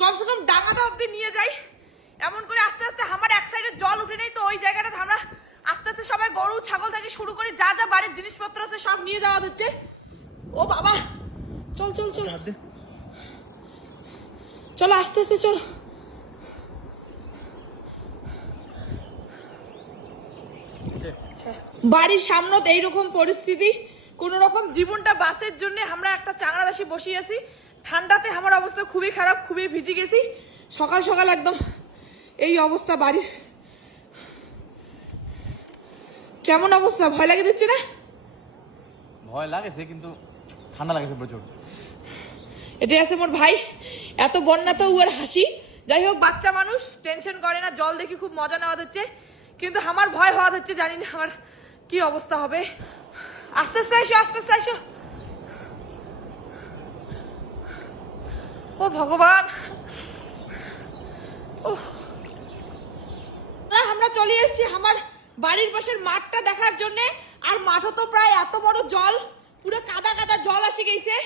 কমসে কম ডাঙাটা অব্দি নিয়ে যাই। এমন করে আস্তে আস্তে আমার এক সাইডে জল উঠে নেই তো ওই জায়গাটা আমরা আস্তে আস্তে সবাই গরু ছাগল থেকে শুরু করে যা যা বাড়ির জিনিসপত্র আছে সব নিয়ে যাওয়া হচ্ছে। ও বাবা চল চল চল। চলো আস্তে আস্তে চলো। বাড়ির সামনত এইরকম পরিস্থিতি। কোন রকম জীবনটা বাসের জন্য আমরা একটা চাংড়াদাসি বসিয়ে আছি। ঠান্ডাতে আমার অবস্থা খুবই খারাপ খুবই ভিজে গেছি। সকাল সকাল একদম এই অবস্থা বাড়ির। কেমন অবস্থা? ভয় লাগে দিচ্ছে না? ভয় লাগেছে কিন্তু ঠান্ডা লাগেছে প্রচুর। এটা আছে মোর ভাই। এত বন্যা তো উয়ার হাসি। যাই হোক বাচ্চা মানুষ টেনশন করে না জল দেখে খুব মজা নেওয়া হচ্ছে কিন্তু আমার ভয় হওয়া হচ্ছে জানি না আমার কি অবস্থা হবে। আস্তে আস্তে এসো আস্তে আস্তে এসো ও ভগবান। আমরা চলে এসেছি আমার বাড়ির পাশের মাঠটা দেখার জন্য। আর মাঠও তো প্রায় এত বড় জল পুরো কাদা কাদা জল আসে গেছে।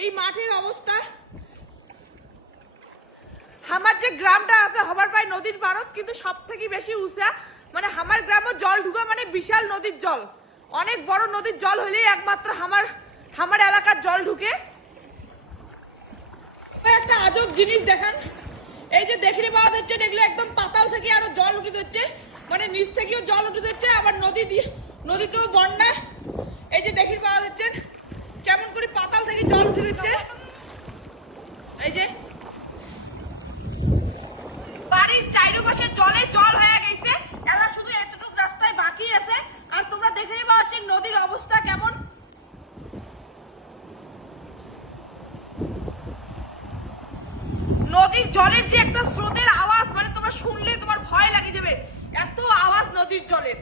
এই মাঠের অবস্থা। আমার যে গ্রামটা আছে হবার প্রায় নদীর পারত কিন্তু সব থেকে বেশি উঁচা। মানে আমার গ্রামে জল ঢুকা মানে বিশাল নদীর জল। অনেক বড় নদীর জল হলেই একমাত্র আমার আমার এলাকার জল ঢুকে। একটা আজব জিনিস দেখান। এই যে দেখলে পাওয়া যাচ্ছে এগুলো একদম পাতাল থেকে আরও জল উঠে যাচ্ছে মানে নিচ থেকেও জল উঠে যাচ্ছে আবার নদী দিয়ে নদীতেও বন্যা। এই যে দেখি পাওয়া যাচ্ছে, কেমন করে পাতাল থেকে জল উঠে দিচ্ছে এই যে বাড়ির চারিপাশে জলে জল হয়ে গেছে এলা শুধু এতটুকু রাস্তায় বাকি আছে আর তোমরা দেখে নিবা হচ্ছে নদীর অবস্থা কেমন নদীর জলের যে একটা স্রোতের আওয়াজ মানে তোমার শুনলে তোমার ভয় লাগে যাবে এত আওয়াজ নদীর জলের।